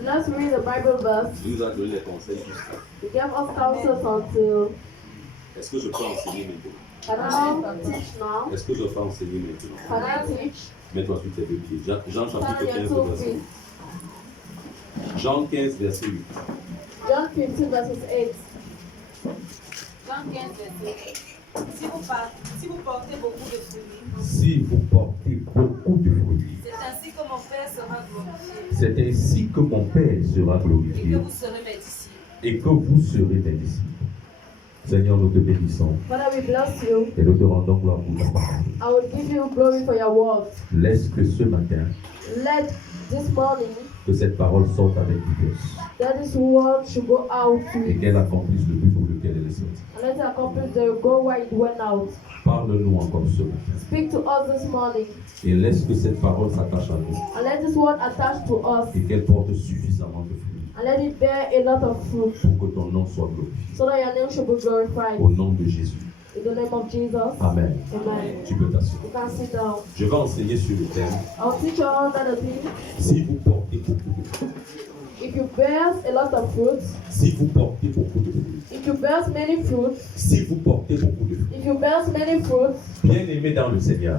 Let's read the Bible verse. Il nous a donné les conseils jusqu'à. He gave us counsels until. Est-ce que je peux enseigner maintenant? Can I teach now? Est-ce que je peux enseigner maintenant? Can I teach? Mets-toi sur tes deux pieds. Jean chapitre Stand on 15, your 2 verset 8. feet. Jean 15, verset 8. John 15 verses 8. Jean 15, verset 8. Si vous portez beaucoup de fruits, Si vous portez beaucoup de fruits, c'est ainsi que mon Père sera glorifié c'est ainsi que mon Père sera et que glorifié vous serez mes disciples. et que vous serez mes disciples. Seigneur, nous te bénissons Father, we bless you. et nous te rendons gloire pour ta parole. I will give you glory for your word. Laisse que ce matin, Let this morning, que cette parole sorte avec vitesse that this word should go out to et you. qu'elle accomplisse le but pour lequel elle est sortie. And let it accomplish the goal where it went out. Parle-nous encore ce matin Speak to us this morning. et laisse que cette parole s'attache à nous And let this word attach to us. et qu'elle porte suffisamment de fruits And let it bear a lot of fruit. pour que ton nom soit glorifié. So that your name should be glorified. Au nom de Jésus. In the name of Jesus. Amen. Amen. Tu peux t'asseoir. You can sit down. Je vais enseigner sur le thème. I'll teach you all that thing. Si vous portez beaucoup de fruits, If you bear a lot of fruits, si vous portez beaucoup de fruits, if you bear many fruits, si vous portez beaucoup de fruits, if you bear many fruits, bien-aimés dans le Seigneur,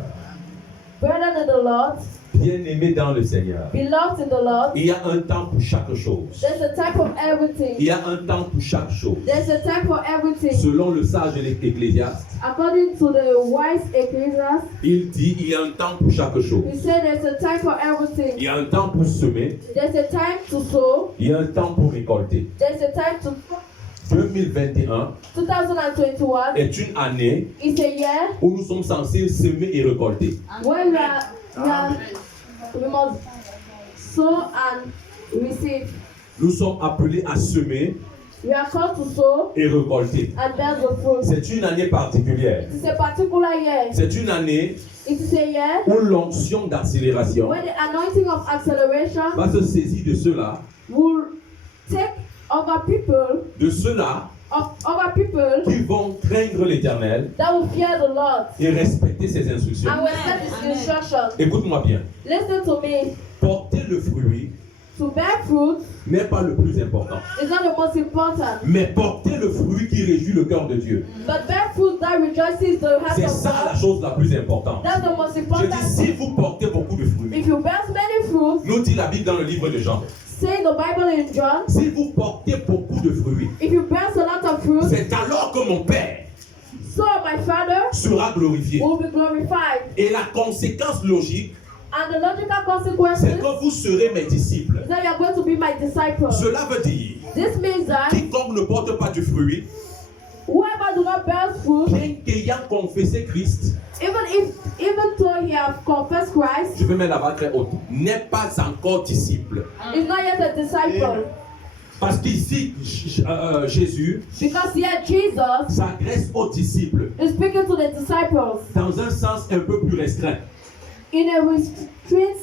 better than the Lord, bien-aimés dans le Seigneur, beloved in the Lord, il y a un temps pour chaque chose. there's a time for everything. Il y a un temps pour chaque chose. There's a time for everything. Selon le sage Ecclésiaste, According to the wise Ecclesiastes, il dit il y a un temps pour chaque chose. he said there's a time for Il everything. y a un temps pour semer, There's a time to sow. il y a un temps pour récolter. There's a time to 2021 2021 est une année is a year où nous sommes censés semer et récolter. where we must sow and receive. Nous sommes appelés à semer We are called to sow et récolter. and bear the fruit. C'est une année particulière. It is a particular year. C'est une année It is a year où l'onction d'accélération when the anointing of acceleration va se saisir de ceux-là, will take over people, de ceux-là of other people qui vont craindre l'Éternel that will fear the Lord et respecter ses instructions. and will accept His instructions. Écoute-moi bien. Listen to me. Porter le fruit To bear fruit n'est pas le plus important, is not the most important, mais porter le fruit qui réjouit le cœur de Dieu. but bear fruit that rejoices the heart C'est of ça la God. chose la plus importante. That's the most Je important. dis, si vous portez beaucoup de fruits, If you bear many fruits, nous dit la Bible dans le livre de Jean, say the Bible in John, si vous portez beaucoup de fruits, if you bear a lot of fruit, c'est alors que mon Père so my Father sera glorifié. will be glorified. Et la conséquence logique, And the logical c'est consequences que vous serez mes disciples. is that you are going to be my disciple. Cela veut dire, This means that quiconque ne porte pas du fruit, whoever do not bear fruit, bien qu'ayant confessé Christ, even though he have confessed Christ, je vais mettre la barre très haute, n'est pas encore disciple. is not yet a disciple. Parce qu'ici, Jésus Because here Jesus s'adresse aux disciples is speaking to the disciples dans un sens un peu plus restreint. in a restrained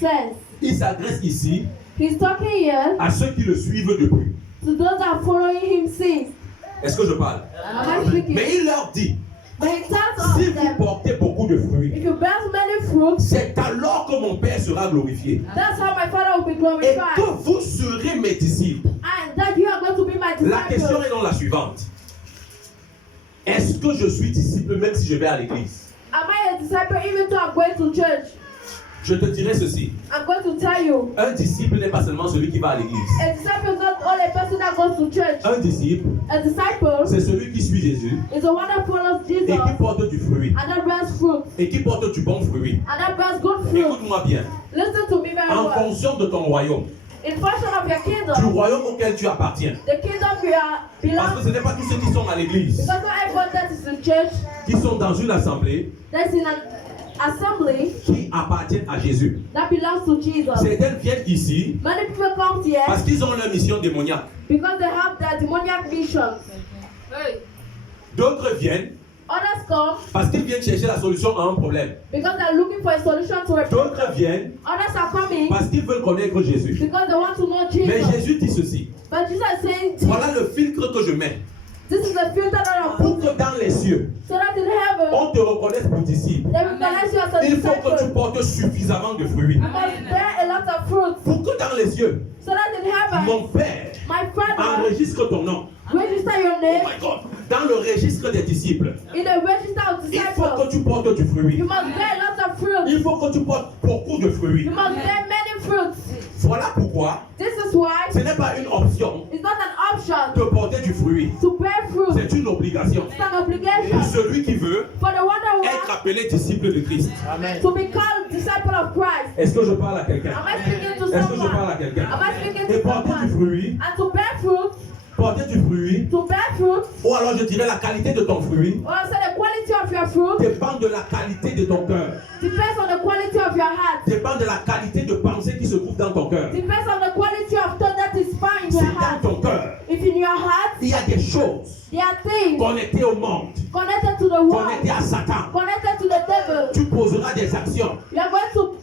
sense. Il s'adresse ici He's talking here à ceux qui le suivent depuis. to those that are following him since. Est-ce que je parle? Am I speaking? Mais il leur dit, But he tells si us vous that portez beaucoup de fruits, if you bear many fruits, c'est alors que mon Père sera glorifié. that's how my Father will be Et glorified. que vous serez mes disciples. And that you are going to be my La question disciple. est donc la suivante. Est-ce que je suis disciple même si je vais à l'église? Am I a disciple even though I'm going to church? Je te dirai ceci. I'm going to tell you. Un disciple n'est pas seulement celui qui va à l'église. A disciple is not only a person that goes to church. Un disciple, A disciple c'est celui qui suit Jésus is the one that follows et Jesus qui porte du fruit. and that bears fruit Et qui porte du bon fruit. and that bears good fruit. Écoute-moi bien. Listen to me very En well. fonction de ton royaume, In function of your du kingdom, royaume auquel tu appartiens. the kingdom you are Parce que belong, ce n'est pas tous ceux qui sont à l'église, because not everyone that is in church, qui sont dans une assemblée, that's in an assembly qui appartiennent à Jésus. that belongs to Jesus. Certaines viennent ici Many people come here parce qu'ils ont leur mission démoniaque. because they have their demoniac missions. D'autres viennent Others come parce qu'ils viennent chercher la solution à un problème. because they're looking for a solution to a problem. D'autres viennent Others are coming parce qu'ils veulent connaître Jésus. because they want to know Mais Jesus. Jésus dit ceci. But Jesus is saying, Voilà le filtre que je mets this is the filter that I pour put que dans les cieux, so that in heaven, on te reconnaisse pour disciple. they recognize you as a Il faut que tu disciple. portes suffisamment de fruits. You must bear a lot of fruit Pour que dans les cieux, so that in heaven, mon Père my Father, enregistre ton nom. register your Oh name my God. Dans le registre des disciples, in the register of il faut disciples. que tu portes du fruit. You must bear lots of fruits. Il faut que tu portes beaucoup de fruits. You must bear many fruits. Voilà pourquoi This is why ce n'est pas une option it's not an option de porter du fruit. to bear fruit. C'est une obligation. It's an obligation Pour celui qui veut for the one that être wants appelé disciple de Christ. to be called disciple of Christ. Est-ce que je parle à quelqu'un? Am I speaking to Est-ce que je parle someone? à quelqu'un? Am I speaking Et to porter du someone? fruit, And to bear fruit, ou alors je dirais la qualité de ton fruit, or I say the quality of your fruit dépend de la qualité de ton cœur. depends on the quality of your heart. Dépend de la qualité de pensée qui se trouve dans ton cœur. Depends on the quality of thought that is found in Si your dans heart. ton cœur, If in your heart il y a des choses there are things connectées au monde, connected to the world, connectées à Satan, connected to the devil, tu poseras des actions you are going to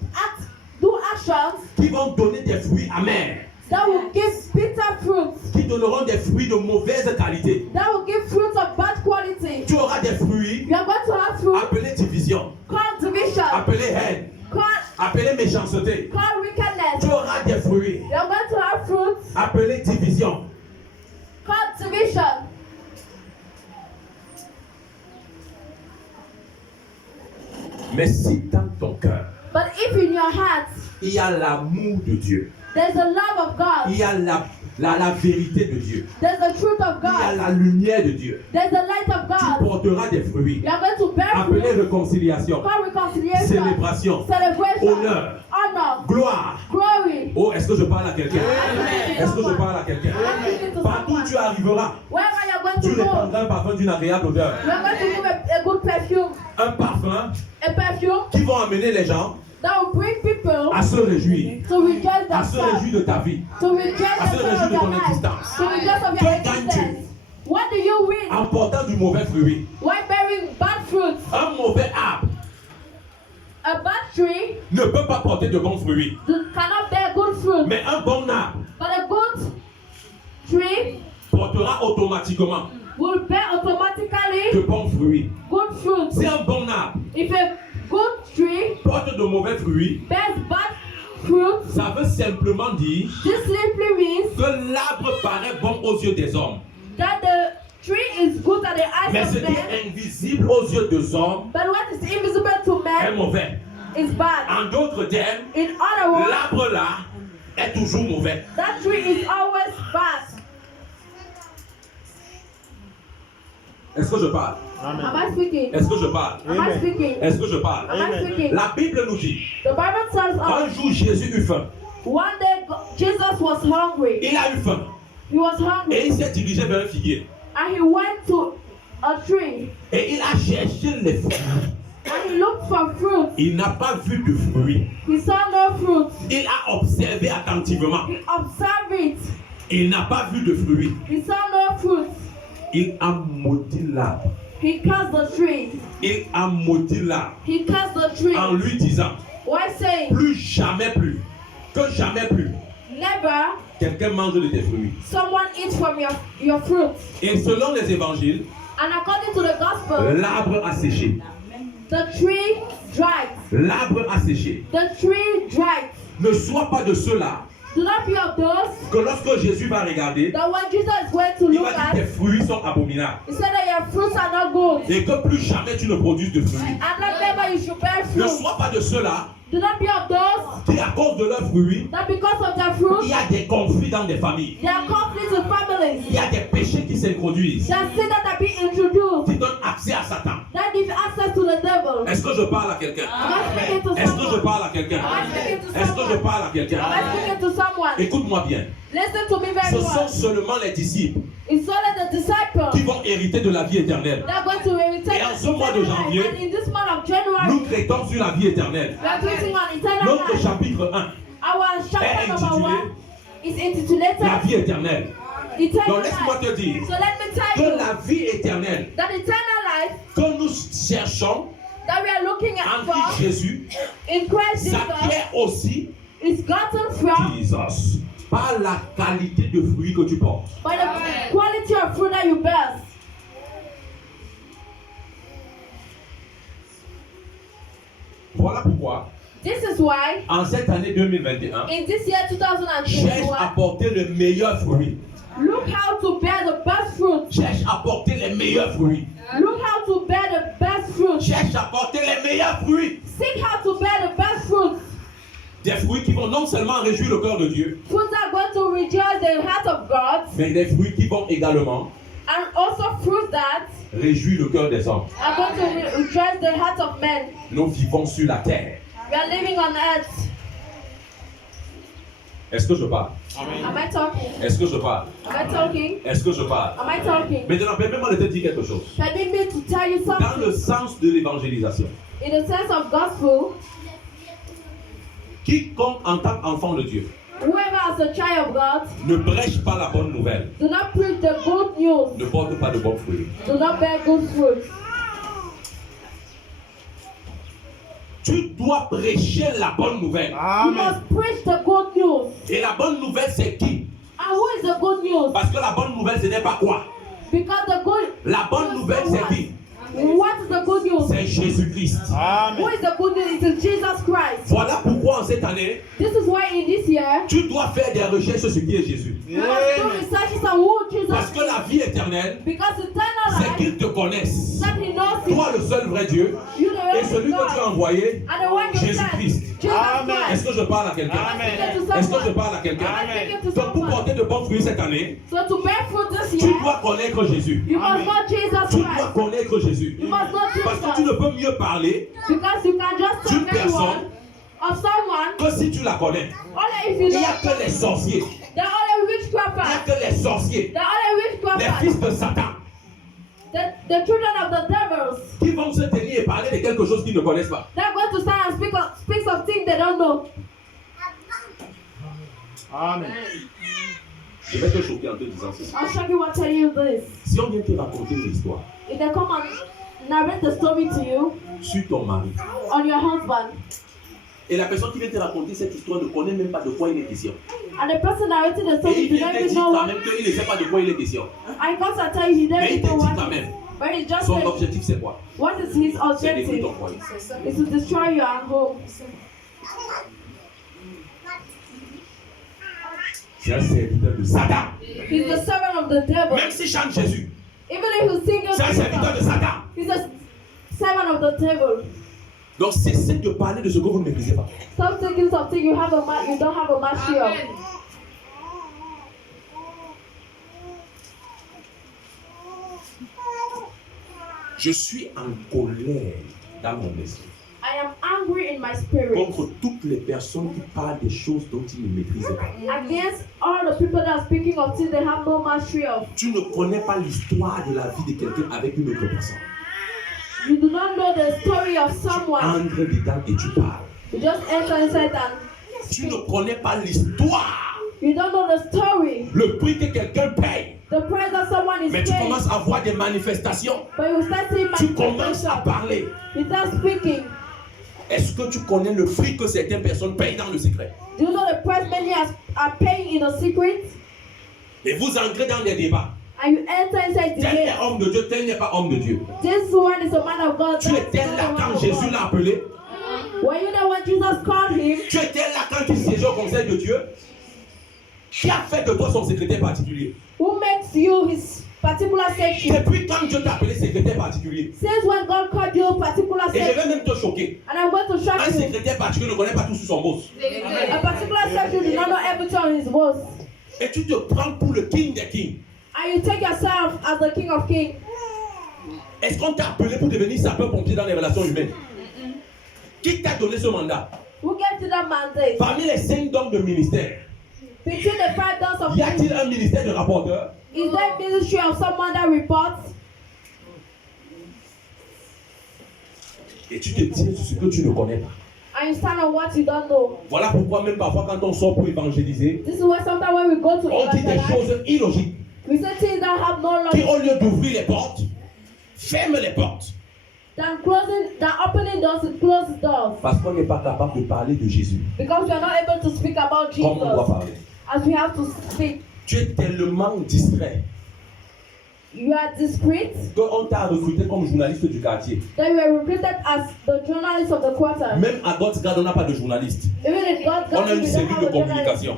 do actions qui vont donner des fruits amers, that will give bitter fruits, qui donneront des fruits de mauvaise qualité. that will give fruits of bad quality. Tu auras des fruits You are going to have fruits appelés division, called division, appelés haine, called appelés méchanceté. called wickedness. Tu auras des fruits You are going to have fruits appelés division. called division. Mais si dans ton cœur, But if in your heart il y a l'amour de Dieu, there's the love of God, il y a la vérité de Dieu, there's the truth of il y a God, la lumière de Dieu, there's the light of tu God, porteras des fruits you are going to bear appelés fruit réconciliation, called reconciliation, célébration, celebration, honneur, honor, gloire. glory. Oh, est-ce que je parle à quelqu'un? Amen. Est-ce que je parle à quelqu'un? Partout où tu arriveras, Wherever you're going tu to go, répandras un parfum d'une agréable odeur. you're going to give a good perfume, Un parfum a perfume qui va amener les gens that will bring people à se réjouir, to rejoice à se themselves, réjouir de ta vie. to rejoice à se themselves réjouir of de your ton life, existence. to rejoice of Que your gagnes-tu? existence. What do you win? En portant du mauvais fruit. Why bearing bad fruits? Un mauvais arbre A bad tree ne peut pas porter de bons fruits. cannot bear good fruit, Mais un bon arbre but a good tree portera automatiquement will bear de automatically bons fruits. good fruit. Si un bon arbre If a good tree porte de mauvais fruits, bears bad fruit, ça veut simplement dire this simply means que l'arbre paraît bon aux yeux des hommes. that the tree is good at the Mais eyes ce of qui men, est invisible aux yeux des hommes but what is invisible to est men mauvais. is bad. En d'autres termes, In other words, l'arbre là est toujours mauvais. that tree is always bad. Est-ce que je parle? Am I speaking? Est-ce que je parle? Am I speaking? Est-ce que je parle? Am I speaking? La Bible nous dit, The Bible tells un us jour Jésus eut faim. one day Jesus was hungry. Il a eu faim He was et hungry il s'est dirigé vers un figuier. and he went to a tree Et il a cherché les fruits. and he looked for fruit. Il n'a pas vu de fruits. He saw no fruit. Il a observé attentivement. He observed it. Il n'a pas vu de fruits. He saw no fruit. Il a maudit l'arbre. He cursed the tree. Il a maudit l'arbre He cursed the tree. en lui disant, Why saying, plus jamais plus, que jamais plus, never quelqu'un mange de tes fruits. someone eats from your fruit. Et selon les évangiles, And according to the gospel, l'arbre a séché. the tree dried. L'arbre a séché. The tree dried. Ne sois pas de ceux-là Do not be of those que lorsque Jésus va regarder, that when Jesus is going to il look va dire tes at, fruits sont abominables. he said that your fruits are not good. Et que plus jamais tu ne produises de fruits. And that never you should bear Ne fruit. sois pas de ceux-là Do not be of those qui, à cause de leurs fruits, that because of their il fruit, y a des conflits dans des familles. there are conflicts in families. Il y a des péchés qui s'introduisent, There are sins that are being introduced qui donnent accès à Satan. that give access to the devil. Est-ce que je parle à quelqu'un? Am I speaking to Est-ce que je someone? parle à quelqu'un? Am I speaking to Est-ce que je someone? parle à quelqu'un? Am I speaking to someone? Écoute-moi bien. Listen to me Ce very sont well. seulement les disciples It's only the qui disciples vont hériter de la vie éternelle. that are going to inherit Et en ce mois de eternal life. janvier, And in this month of January, Nous traitons sur la vie éternelle. we are preaching on eternal Notre life. chapitre 1, Our chapter est number intitulé 1 is intitulated la vie éternelle. Eternal Donc laisse-moi Life. te dire So let me tell que you la vie éternelle that eternal life que nous cherchons that we are looking at en for Christ Jésus in Christ s'acquiert Jesus aussi is gotten from Jesus, par la qualité de fruits que tu portes. by the quality of fruit that you bear. Voilà pourquoi This is why en cette année 2021, in this year cherche à 2021, porter le meilleur fruit. look how to bear the best fruit. Cherche à porter les meilleurs fruits. Look how to bear the best fruit. Cherche à porter les meilleurs fruits. Seek how to bear the best fruit. Des fruits qui vont non seulement réjouir le cœur de Dieu, Fruits that are going to rejoice the heart of God, mais des fruits qui vont également and also fruits that réjouir le cœur des hommes. are going to rejoice the heart of men. Nous vivons sur la terre. We are living on earth. Est-ce que je parle? Am I talking? Est-ce que je parle? Am I talking? Est-ce que je parle? Am I talking? Maintenant, permets-moi de te dire quelque chose. Permit me to tell you Dans le something. sens de l'évangélisation, In the sense of gospel, quiconque en tant qu'enfant de Dieu whoever as a child of God, ne prêche pas la bonne nouvelle, do not preach the good news, ne porte pas de bons fruits. do not bear good fruit. Tu dois prêcher la bonne nouvelle. You must preach the good news. Et la bonne nouvelle, c'est qui? And who is the good news? Parce que la bonne nouvelle, ce n'est pas quoi? Because the good La bonne nouvelle, c'est qui? what is the good news? C'est Jésus-Christ. Who is the good news? It is Jesus Christ. Voilà pourquoi en cette année, This is why in this year tu dois faire des recherches sur ce qui est Jésus. you must do researches on who Jesus Parce que la vie éternelle, is. Because eternal c'est life qu'il te connaisse. that he knows him. Toi, le seul vrai Dieu, You the et celui only que tu as God. envoyé, And the one you Jésus-Christ. sent. Jesus Est-ce Christ. que je parle à quelqu'un? Amen. Est-ce que je parle à quelqu'un? Am I speaking to Donc, pour someone? porter de bons fruits cette année, So to bear fruit this tu year, dois connaître Jésus. you must know Jesus Tu dois Christ. connaître Jésus. You must know Parce que tu Jesus. ne peux mieux parler Because you can just d'une tell anyone personne of someone, que si tu la connais. only if you Il know. n'y a que les sorciers. They're only Il n'y a witchcrafters. que les sorciers. They're only Les witchcrafters. fils de Satan. The children of the devils. Qui vont se tenir et parler de quelque chose qu'ils ne connaissent pas. They're going to stand and speak of things they don't know. Amen. Je vais te choquer en te disant ceci. I'll shock you and tell you this. Si on vient te raconter une histoire If they come and narrate the story to you sur ton mari, on your husband, et la personne qui vient te raconter cette histoire ne connaît même pas de quoi il est question, and the person narrating the et story, il you vient don't te even dire know quand what, même qu'il ne sait pas de quoi il est question, I can't tell you, he mais doesn't il te even dit know quand même, but he's just son saying, objectif c'est quoi? what is his C'est détruire ton objective? foyer. Is to destroy your home. C'est un serviteur de Satan. He's the servant of the devil. Même s'il chante Jésus, Even if you sing c'est un serviteur de Jesus, Satan. he's a servant of the devil. Donc cessez de parler de ce que vous ne maîtrisez pas. Stop thinking something you don't have a mastery of. Je suis en colère dans mon esprit I am angry in my spirit contre toutes les personnes qui parlent des choses dont ils ne maîtrisent pas. against all the people that are speaking of things they have no mastery of. Tu ne connais pas l'histoire de la vie de quelqu'un avec une autre personne. You do not know the story of someone. Entre dedans et tu parles. You just enter inside and Tu ne connais pas l'histoire, you don't know the story. le prix que quelqu'un paye. The price that someone is Mais tu paying. commences à voir des manifestations. But you start seeing Tu commences à manifestation. parler. You start speaking. Est-ce que tu connais le prix que certaines personnes payent dans le secret? Do you know the price many are paying in a secret? Et vous entrez dans des débats. And you enter inside the Tel est gate. homme de Dieu, tel n'est pas homme de Dieu. This one is a man of God. Tu that is étais not là a man quand of Jésus God. l'a appelé. Were you there when Jesus called him? Tu étais là quand il siégeait au conseil de Dieu. Qui a fait de toi son secrétaire particulier? Who makes you his particular section? Depuis quand Dieu t'a appelé secrétaire particulier? Since when God called you a particular Et je section? vais même te choquer. And I'm going to shock Un you. secrétaire particulier ne connaît pas tout sur son boss. A particular section do not know everything on his boss. Et tu te prends pour le king des kings. And you take yourself as the king of kings. Est-ce qu'on t'a appelé pour devenir sapeur-pompier dans les relations humaines? Qui t'a donné ce mandat? Who gave you that mandate? Parmi les 5 dons de ministère, Between the 5 dons of y a-t-il un ministère de rapporteur? is there ministry of someone that reports? Et tu te tiens sur ce que tu ne connais pas. And you stand on what you don't know. Voilà pourquoi même parfois quand on sort pour évangéliser, This is why sometimes when we go to on dit des evangelize, choses illogiques we say things that have no qui, logic. au lieu d'ouvrir les portes, ferment les portes. Than opening doors, it closes doors. Parce qu'on n'est pas capable de parler de Jésus Because we are not able to speak about comme on doit Jesus parler. as we have to speak. Tu es tellement distrait you are discreet, qu'on t'a recruté comme journaliste du quartier. that you were recruited as the journalist of the quarter. Même à God's Garden, on n'a pas de journaliste. Even if God On a doesn't, une we don't cellule have de a journalist. communication.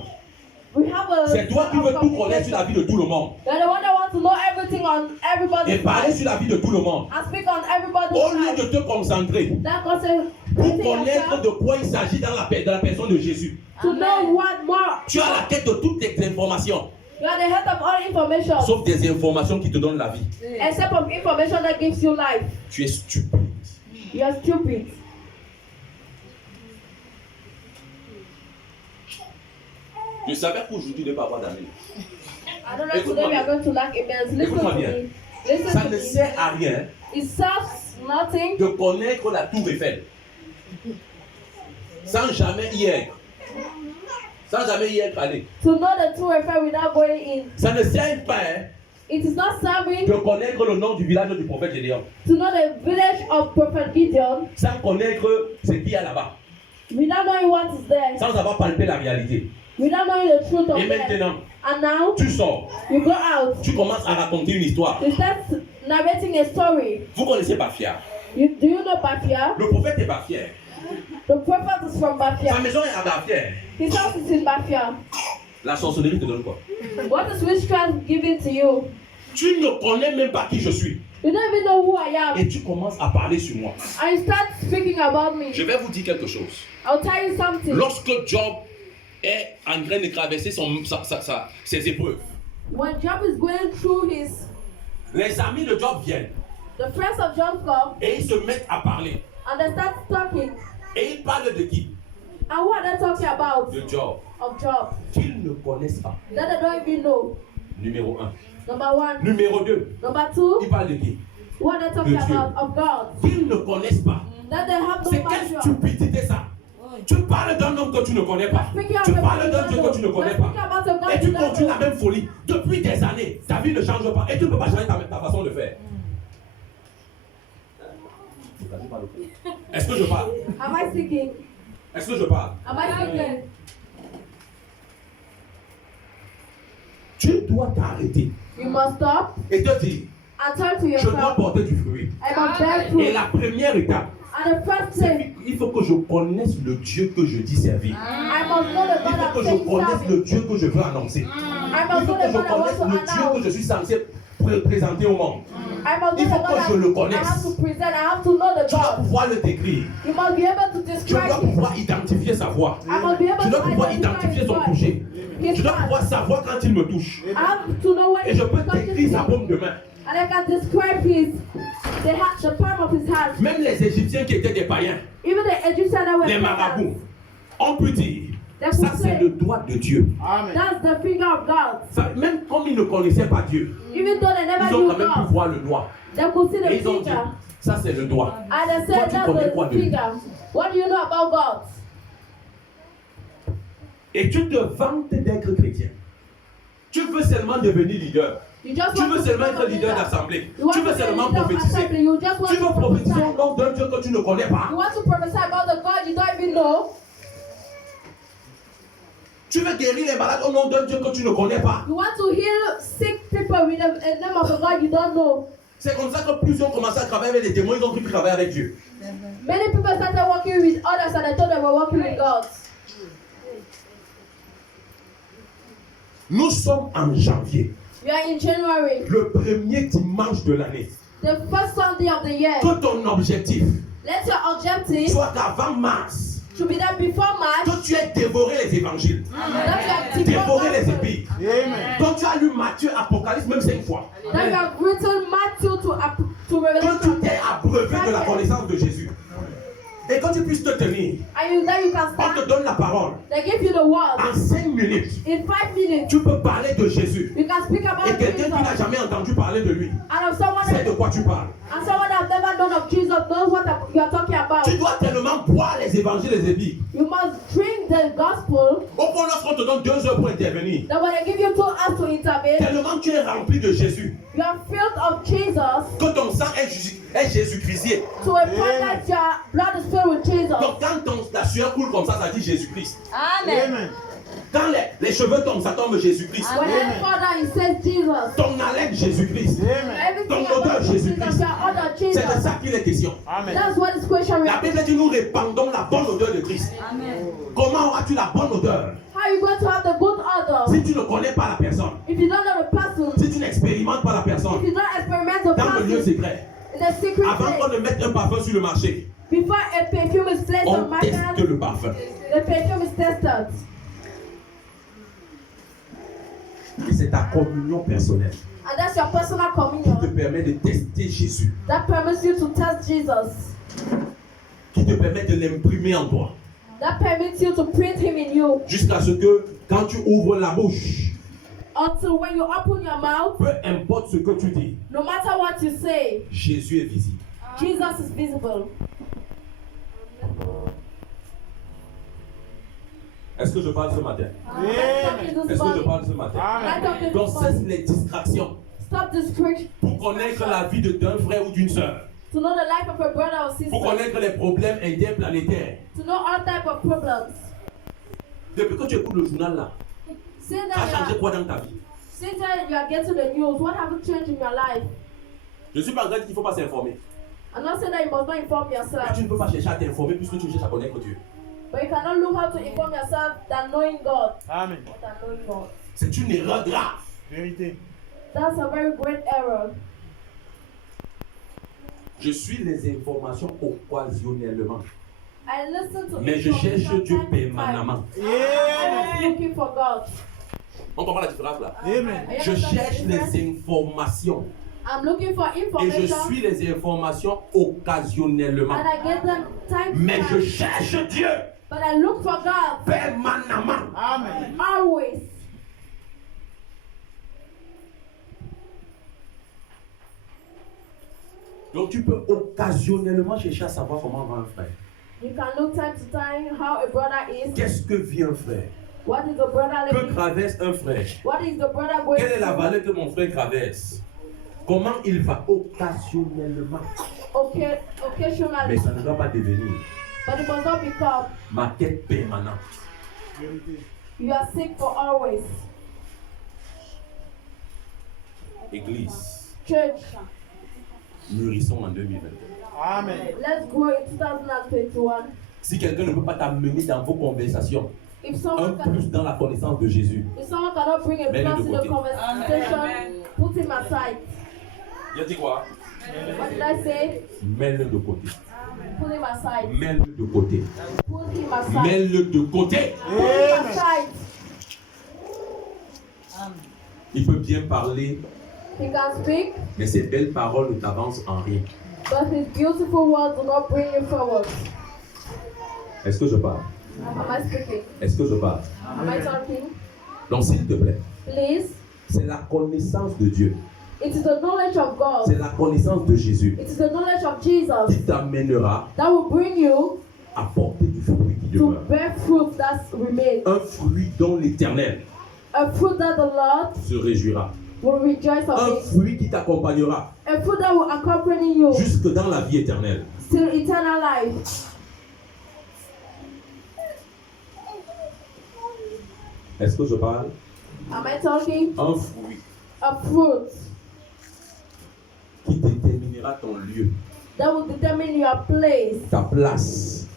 We have a C'est toi qui veux tout connaître sur la vie de tout le monde. You're the one that wants to know everything on Et everybody's parler life sur la vie de tout le monde. and speak on everybody's Au lieu life. de te concentrer That pour concentrating connaître yourself de quoi il s'agit dans la personne de Jésus. to know what more. Tu as la quête de toutes les informations, You are the head of all information, sauf des informations qui te donnent la vie. except of information that gives you life. Tu es stupide. You are stupid. Je savais qu'aujourd'hui il ne va pas avoir d'amis. I don't know if today we are going to lack emails. Listen Écoute-moi to bien. me. Listen Ça to ne me. sert à rien It serves nothing de connaître la tour Eiffel sans jamais y être. Sans jamais y être allé. to know the true affair without going in. Ça ne sert pas hein, It is not serving de connaître le nom du village du prophète Gédéon to know the village of Prophet Gideon sans connaître ce qu'il y a là-bas, without knowing what is there, sans avoir palpé la réalité. without knowing the truth of Et it. maintenant, And now tu sors, you go out, tu commences à raconter une histoire. you start narrating a story. Vous connaissez Bafia. Do you know Bafia? Le prophète est Bafia. The prophet is from Sa Bafia. maison est à Bafia. His house is in Bafia. La sorcellerie te donne quoi? What is witchcraft giving to you? Tu ne connais même pas qui je suis. You don't even know who I am. Et tu commences à parler sur moi. And you start speaking about me. Je vais vous dire quelque chose. I'll tell you something. Lorsque Job est en train de traverser ses épreuves, When Job is going through his, les amis de Job viennent the friends of Job come et ils se mettent à parler. and they start talking. Et ils parlent de qui? And what are they talking about? De Job. Of Job. Qu'ils ne connaissent pas. That they don't even know. Numéro 1. Number one. Numéro 2. Number two. Ils parlent de qui? What are they talking De Dieu. about? Of God. Qu'ils ne connaissent pas. That they have no C'est quelle passion. stupidité ça? Tu parles d'un homme que tu ne connais pas. Tu parles d'un Dieu que tu ne connais pas. Et tu continues la même folie depuis des années. Ta vie ne change pas. Et tu ne peux pas changer ta façon de faire. Est-ce que je parle? Am I speaking? Est-ce que je parle? Am I speaking? Tu dois t'arrêter You must stop et te dire, and turn to je dois yourself. porter du fruit. I must bear Et fruit. la première étape, And the first c'est thing, qu'il faut que je connaisse le Dieu que je dis servir. I must know the Il God faut que I'm je saying connaisse serving. le Dieu que je veux annoncer. I Il must faut know que the je God I want connaisse to le Dieu que announce. je suis censé présenter au monde. I must Il know faut the que je God le I connaisse. have to present. I have to know the Tu dois God. pouvoir le décrire. You must be able to Tu dois describe him. pouvoir identifier sa voix. I must be able Tu dois to pouvoir identify identifier his son voice. toucher. His Tu dois touch. pouvoir savoir quand il me touche. I have to know when Et he je peux touches décrire sa me. paume de main. And I can describe the palm of his hand. Même les Égyptiens qui étaient des païens, Even the Egyptians that were les marabouts, on peut dire, ça c'est le doigt de Dieu. That's the finger of God. Ça, même comme ils ne connaissaient pas Dieu, Even though they never ils ont knew quand même pu God, voir le doigt. they could see Et the ils ont dit, finger. ça c'est le doigt. And they Toi, said, tu that's connais quoi the de lui? finger. What do you know about God? Et tu te vantes d'être chrétien. Tu veux seulement devenir leader. You just Tu want veux to seulement become être a leader leader. d'assemblée. You want Tu to veux be a seulement leader of prophétiser. assembly. You just want Tu veux to prophétiser prophesy. au nom d'un Dieu que tu ne connais pas. You want to prophesy about the God you don't even know. Tu veux guérir les malades au nom d'un Dieu que tu ne connais pas. You want to heal sick people with the name of a God you don't know. C'est comme ça que plusieurs ont commencé à travailler avec les démons, ils ont cru qu'ils travaillaient avec Dieu. Many people started working with others and they thought they were working with God. Nous sommes en janvier, We are in January, le premier dimanche de l'année. the first Sunday of the year. Que ton objectif Let your objective soit qu'avant mars, should be that before March, que tu aies dévoré les évangiles, that you dévoré les have épîtres. Quand tu as lu Matthieu, Apocalypse, même 5 fois, that you have written Matthew to que Revelation, tu t'es abreuvé de la connaissance de Jésus. Et quand tu puisses te tenir, and that you can on te stand. donne la parole. They give you the word. En 5 minutes, In 5 minutes, tu peux parler de Jésus. you can speak about Et quelqu'un qui n'a Jesus. jamais entendu parler de lui, And of someone sait de that, quoi tu parles. and someone that have never known of Jesus knows what you are talking about. Tu dois tellement boire les évangiles et les épîtres. You must drink the gospel. Au point lorsqu'on te donne 2 heures pour intervenir, That when they give you 2 hours to intervene, tellement tu es rempli de Jésus, you are filled of Jesus que ton sang est Jésus-Christ. to a point that your blood is filled with Jesus. Donc quand la sueur coule comme ça dit Jésus-Christ. Amen. Quand les cheveux tombent, ça tombe Jésus-Christ. When I fall down, it says Jesus. Ton haleine, Jésus-Christ. Everything Ton about odeur, Jesus, Jésus-Christ. your odor, C'est de Jesus. ça qu'il est question. That's what this question La Bible dit nous répandons la bonne odeur de Christ. Amen. Comment auras-tu la bonne odeur How are you going to have the good odor si tu ne connais pas la personne? if you don't know the person? Si tu n'expérimentes pas la If personne you don't experiment the dans le lieu person secret, in the secret avant qu'on place, ne mette un parfum sur le marché, before a perfume is placed on on my teste hand, le parfum. the perfume is tested. Et c'est ta communion personnelle And that's your personal qui te communion permet de tester Jésus, that permits you to test Jesus, qui te permet de l'imprimer en toi, that permits you to print him in you, jusqu'à ce que quand tu ouvres la bouche, until when you open your mouth, peu importe ce que tu dis, no matter what you say, Jésus est visible. Jesus is visible. Est-ce que je parle ce matin? Am I talking this Est-ce que je morning? parle ce matin? Am I talking Donc this cesse morning? les distractions Stop this pour connaître la vie d'un frère ou d'une sœur, to know the life of a brother or sister, pour connaître les problèmes interplanétaires. to know all type of problems. Depuis que tu écoutes le journal là, Since ça a that changé quoi dans ta vie? you are getting the news, what have you changed in your life? Je suis pas en train de dire qu'il ne faut pas s'informer. I'm not saying that you must not inform Mais yourself, tu ne peux pas chercher à t'informer puisque tu cherches à connaître Dieu. but you cannot look how to inform yourself than knowing God. Amen. Than knowing God. C'est une erreur grave. Vérité. That's a very great error. Je suis les informations occasionnellement, I listen to mais je information cherche Dieu time to time. permanemment. I'm looking for God. On comprend la différence là? Amen. Are you Je understand the cherche difference? les informations I'm looking for et je information suis les informations occasionnellement. and I get them time to Mais je time. cherche Dieu But I look for God permanemment. Amen. always. Donc tu peux occasionnellement chercher à savoir comment va un frère. You can look time to time how a brother is. Qu'est-ce que vit un frère? What is the brother Que living? traverse un frère? What is the brother going Quelle est la through? vallée que mon frère traverse? Comment il va occasionnellement? Okay, Mais occasionally, ça ne doit pas devenir but it must not become ma quête permanente. Vérité. you are sick for always. Église, Church, mûrissons en 2022. Amen. let's grow in 2021. Si quelqu'un ne peut pas t'amener dans vos conversations, If un someone, plus dans la connaissance de Jésus, if someone cannot bring a Mets-le plus de in the côté. conversation, put him aside. il a dit quoi? What did I say? Mets-le de côté. Put him aside. Mets-le de côté. Put him aside. Mets-le de côté. Put him aside. Il peut bien parler, He can speak, mais ses belles paroles ne t'avancent en rien. but his beautiful words do not bring you forward. Est-ce que je parle? Am I speaking? Est-ce que je parle? Am I talking? Donc s'il te plaît, Please. c'est la connaissance de Dieu. It is the knowledge of God. C'est la connaissance de Jésus It is the knowledge of Jesus qui t'amènera that will bring you à porter du fruit qui to demeure. bear fruit that remains. Un fruit dont l'Éternel A fruit that the Lord se réjouira. will rejoice Un of it. fruit qui t'accompagnera A fruit that will accompany you jusque dans la vie éternelle. till eternal life. Est-ce que je parle? Am I talking? Un fruit A fruit qui déterminera ton lieu, that will determine your place ta place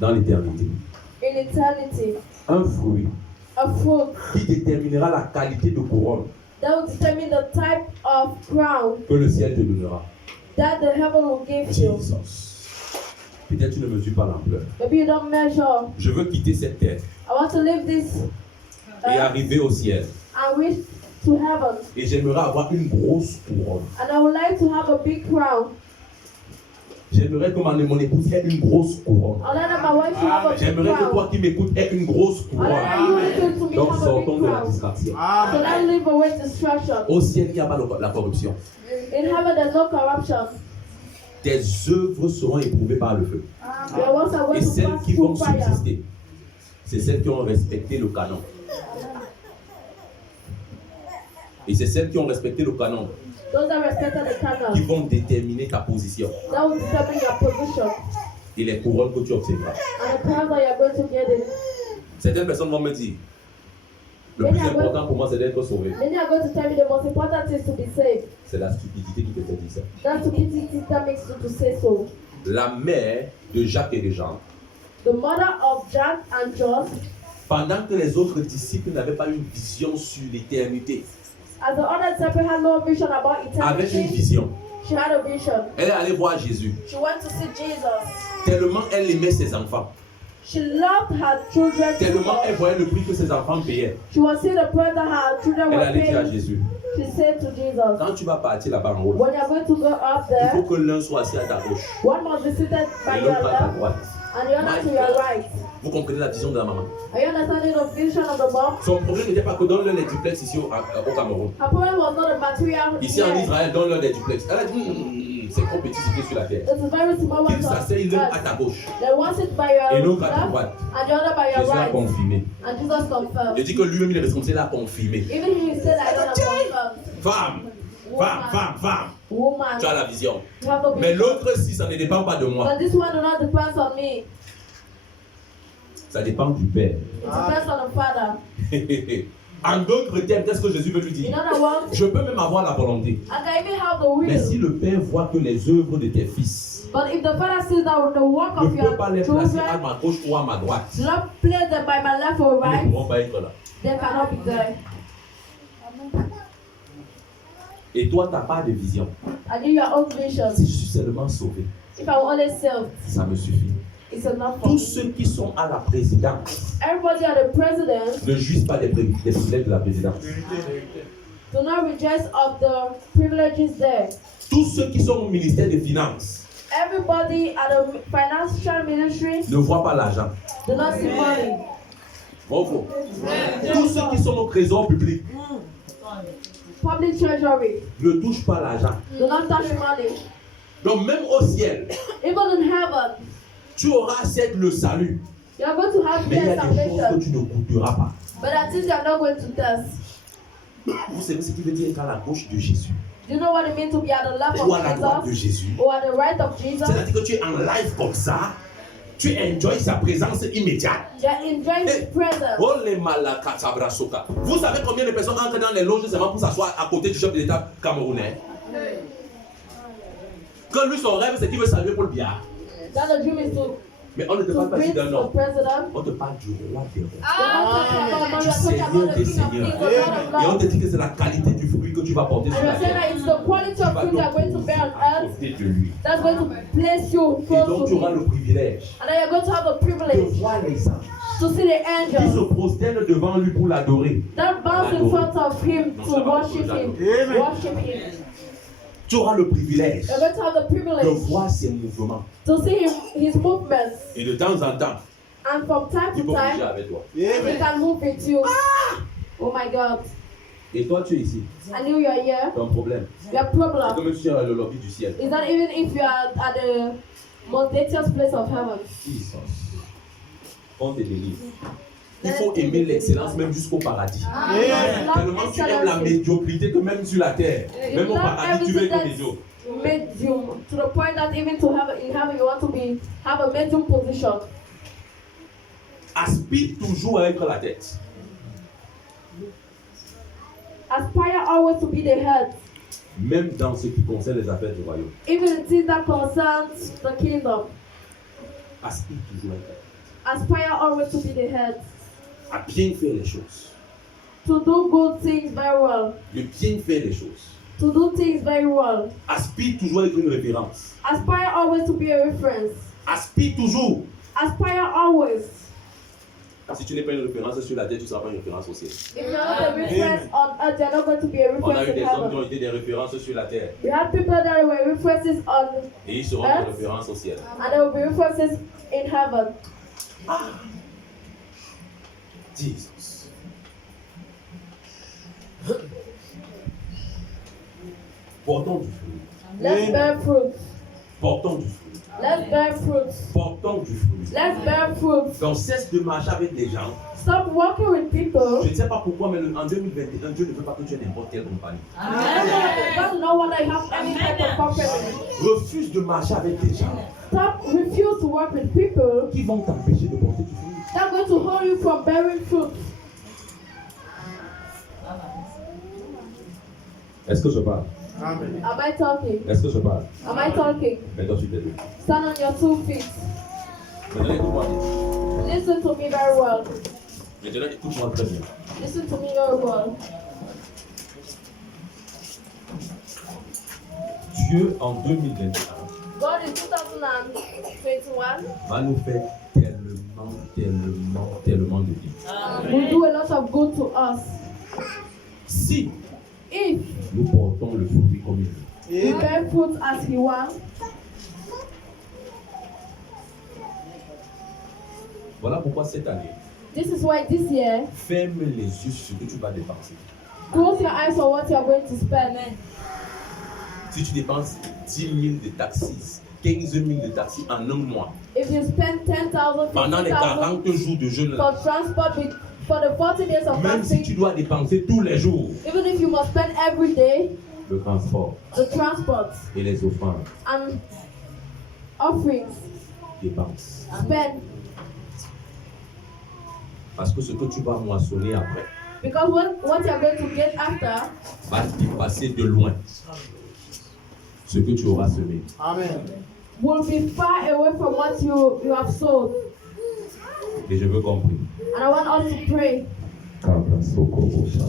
dans l'éternité. in eternity. Un fruit A fruit qui déterminera la qualité de couronne that will determine the type of crown que le ciel te donnera. that the heaven will give you. Jesus. Peut-être tu ne mesures pas l'ampleur. Maybe you don't measure. Je veux quitter cette terre I want to leave this et earth arriver au ciel. and reach to heaven. Et j'aimerais avoir une grosse couronne. And I would like to have a big crown. J'aimerais que mon épouse ait une grosse couronne. I'd like my wife to have a big J'aimerais que crown. toi qui m'écoutes ait une grosse I'd couronne. like you to Donc have a sortons big de la crown. distraction. So Amen. let's leave away distraction. Au ciel, il n'y a pas la corruption. In heaven, there's no corruption. Tes œuvres seront éprouvées par le feu. There was a way Et to celles pass qui vont through fire. subsister, c'est celles qui ont respecté le canon. Et c'est celles qui ont respecté le canon Those that respected the qui canon, vont déterminer ta position that will determine your position et les couronnes que tu obtiendras. and the crown that you're going to get in. Certaines personnes vont me dire, Le plus important pour moi, c'est d'être sauvé. Then they are going to tell me the most important is to be saved. C'est la stupidité qui te fait dire ça. That's stupidity that makes you to say so. La mère de Jacques et de Jean, The mother of Jack and John, pendant que les autres disciples n'avaient pas une vision sur l'éternité, as the other disciple had no vision about avec une eternity, vision, she had a vision. elle est allée voir Jésus. She went to see Jesus. Tellement elle aimait ses enfants. She loved her children. Tellement elle voyait le prix que ses enfants payaient. She was seeing the price that her children Elle were allait dire à paying. Jésus, She said to Jesus, quand tu vas partir là-bas en haut, when you're going to go up il faut there, que l'un soit assis à ta gauche one must be seated by et your l'autre à ta left droite. and the other to your right. Vous comprenez la vision de la maman? Are you understanding the vision of the mom? Son problème n'était pas que donne-leur les duplex ici au Cameroun. Her problem was not a material. Ici en here. Israël, donne-leur des duplex. Elle a dit, c'est trop petit ce qui est sur la terre. It is very small Qu'il one. s'asseye l'un à ta gauche Then one sit by et your l'autre à ta left droite. and the other by your Jésus a right. confirmé. And Jesus confirmed. Il dit que lui-même il est responsable, il a confirmé. Even he said, I don't confirm. Femme, femme, Woman, tu as la vision. you have the Mais vision. l'autre, si ça ne dépend pas de moi, But this one do not depend on me. ça dépend du Père. It depends on the Father. En d'autres termes, qu'est-ce que Jésus veut lui dire? In other words, Je peux même avoir la volonté. I can even have the Mais si will. le Père voit que les œuvres de tes fils But if the Father sees that the work ne of peut pas les your placer à children ma gauche ou à ma droite, do not place them by my left or ils ne right, pourront pas être là. they cannot be there. Et toi, tu n'as pas de vision. I need your own vision. Si je suis seulement sauvé, If I'm only saved, ça me suffit. it's enough for Tous me. ceux qui sont à la présidence Everybody at the president ne jouissent pas des privilèges de la présidence. do not rejoice of the privileges there. Tous ceux qui sont au ministère des Finances Everybody at the financial ministry ne voient pas l'argent. do not see money. Bon ou faux? Tous ceux qui sont au trésor public Public treasury ne touchent pas l'argent. do not touch money. Donc même au ciel, Even in heaven, tu auras certes le salut, you are going to have mais il y their a des choses que salvation, tu ne goûteras pas. but at least you are not going to test. Vous savez ce qui veut dire être à la gauche de Jésus Do you know what it means to be at the left ou à la droite of de Jesus Jésus? or at the right of Jesus? C'est-à-dire que tu es en live comme ça, tu enjoys sa présence immédiate. You are enjoying His presence. Oh les malakatabrasoka. Vous savez combien de personnes entrent dans les loges seulement pour s'asseoir à côté du chef de l'État camerounais? Que lui son rêve c'est qu'il veut saluer Paul Biya. That the dream is to Mais on ne te parle pas ici greet d'un the homme. president. On te parle du roi des rois. You are Du talking about Seigneur the des King of Seigneurs. Kings, the Lord of Et on Lords. te dit que c'est la qualité du fruit que tu vas porter sur And you la are saying terre. that it's the quality Tu of vas fruit you are going to bear on à earth côté de lui. that's going to place you Et close donc to tu auras Him. le privilège And then you're going to have the de privilege voir les anges to see the qui se angels prosternent devant lui pour l'adorer. that bows in front of Him to worship Him. Amen. Worship Him. Tu auras le privilège You're going to have the de privilege voir ses mouvements. to see His movements. Et de temps en temps, And from time il to peut bouger time, avec toi. He can move with you. Oh my God. Et toi, tu es ici. I knew you are here. Tu as un problème. You have C'est problem. comme si tu es dans le lobby du ciel. Is that even if you are at the most dirtiest place of heaven? Jesus. On te délivre. Il faut aimer l'excellence même jusqu'au paradis. Tellement tu aimes la médiocrité que même sur la terre, même au paradis, tu veux être médiocre. Medium, to the point that even to have in heaven you want to have a medium position. Aspire toujours à être la tête. Aspire always to be the head, Même dans ce qui concerne les affaires du royaume. even in things that concerns the kingdom. Aspire toujours à être la tête. Aspire always to be the head, À bien faire les choses. to do good things very well, De bien faire les choses. to do things very well. Aspire toujours à être une référence. Aspire always to be a reference. Aspire toujours. Aspire always. Si tu n'es pas une référence sur la terre, tu ne seras pas une référence au ciel. If you're not a reference on earth, you're not going to be a On a reference eu in des hommes qui ont heaven. été des références sur la terre. We had people that were references on, Et ils seront des références au ciel. and there will be references in heaven. Jesus. Portons du fruit. Let's bear fruit. Portons du fruit. Let's bear fruit. Portons du fruit. Let's bear fruit. Donc cesse de marcher avec des gens. Stop working with people. Je ne sais pas pourquoi, mais en 2021, Dieu ne veut pas que tu aies n'importe quelle compagnie. I don't know whether you have any type of company. Refuse de marcher avec des gens Stop, refuse to work with people qui vont t'empêcher de porter du fruit. that are going to hold you from bearing fruit. Est-ce que je parle? Amen. Am I talking? Est-ce que je parle? Am I talking? Maintenant, tu t'es. Stand on your 2 feet. Maintenant, écoute-moi bien. Listen to me very well. Maintenant, écoute-moi très bien. Listen to me very well. Dieu, en 2021, God in 2021 va nous faire tellement de bien. will do a lot of good to us. Si If nous portons le fruit comme il veut. we bear fruit as He wants, Voilà pourquoi cette année, this is why this year, ferme les yeux sur ce que tu vas dépenser. close your eyes on what you are going to spend. Si tu dépenses 10 000 de taxis, 15 000 de taxis en un mois, If you spend 10,000, pendant les 50,000 40 jours de jeûne, là, for transport, for the 40 days of même si tu fasting, dois dépenser tous les jours, even if you must spend every day, le transport the transport et les offrandes, and offerings, dépense. spend. Parce que ce que tu vas moissonner après Because what you are going to get after va dépasser de loin ce que tu auras semé. Amen. will be far away from what you have sown. Et je veux compris. And I want us to pray. Kabra soko bosa.